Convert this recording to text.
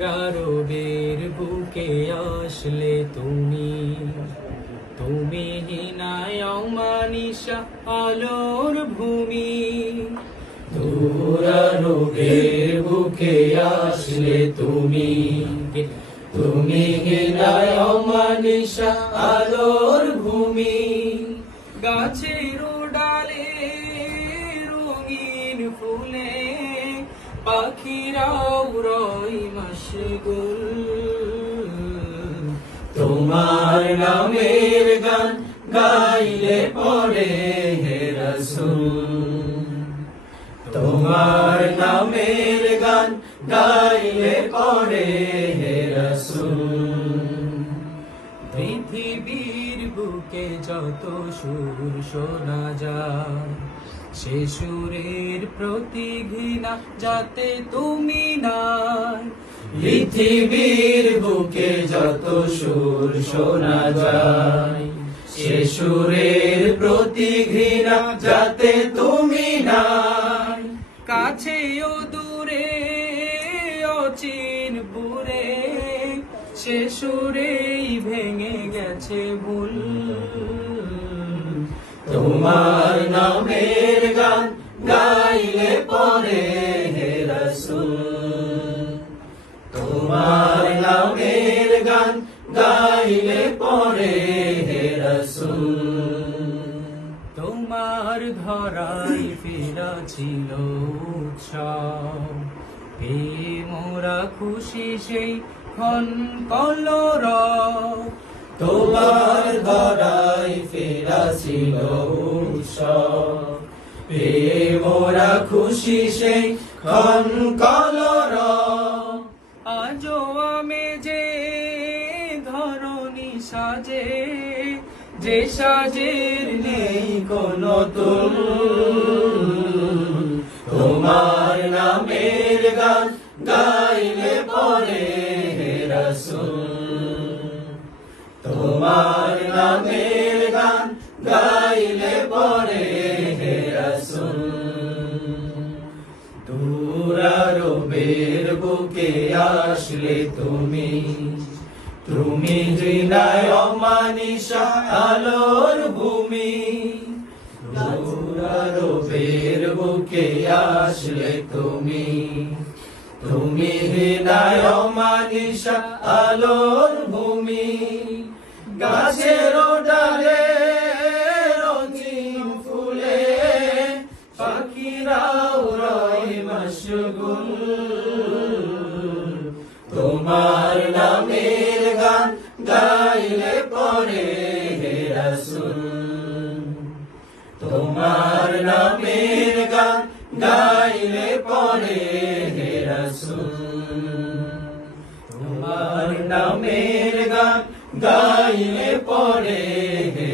রবের বুকে আসলে তুমি, তুমি হিনায় অমানিসা আলোর ভূমি। রবের বুকে আসলে তুমি, তুমি হিনায় অমানিসা আলোর ভূমি। গাছের ডালে রঙিন ফুলে পাখিরাও রয় মশগুল। তোমার নামের গান গাইলে পড়ে হে রাসূল, তোমার নামের গান গাইলে পড়ে হে রাসূল। পৃথিবীর বুকে যত সুর শোনা যায়, সে সুরের প্রতি ঘৃণা যাতে তুমি নাই। পৃথিবীর বুকে যত সুর শোনা যায়, সে সুরের প্রতি ঘৃণা যাতে তুমি নাই। কাছে ও দূরে অচিন পুরে, সে সুরেই ভেঙে গেছে ভুল। তোমার নামের গান গাইলে পরে হে রাসূল, তোমার নামের গান গাইলে পরে হে রাসূল। তোমার ধরাই ফেরা ছিল উৎসব, পেয়ে মোরা খুশি সেই ক্ষণ কলরব। তোমার ধরাই ফেরা ছিল উৎসব, পেয়ে মোরা খুশি সেই ক্ষণ কলরব। আজও আমি যে ধরণী সাজে, যে সাজের নেই কোনো তুল। তোমার নামের গান গাইলে পরে হে রাসূল, তোমার নামের গান গাইলে পরে হে রাসূল। রবের বুকে আসলে তুমি, তুমি ঘৃণায় অমানিসা আলোর ভূমি। রবের বুকে আসলে তুমি, তুমি ঘৃণায় অমানিসা আলোর ভূমি। গাছের ডালে রঙিন ফুলে পাখিরাও রয় মশগুল। তোমার নামের গান গাইলে পরে হে রাসূল, তোমার নামের গান গাইলে পরে হে রাসূল। তোমার নামের গান গাইলে পরে হে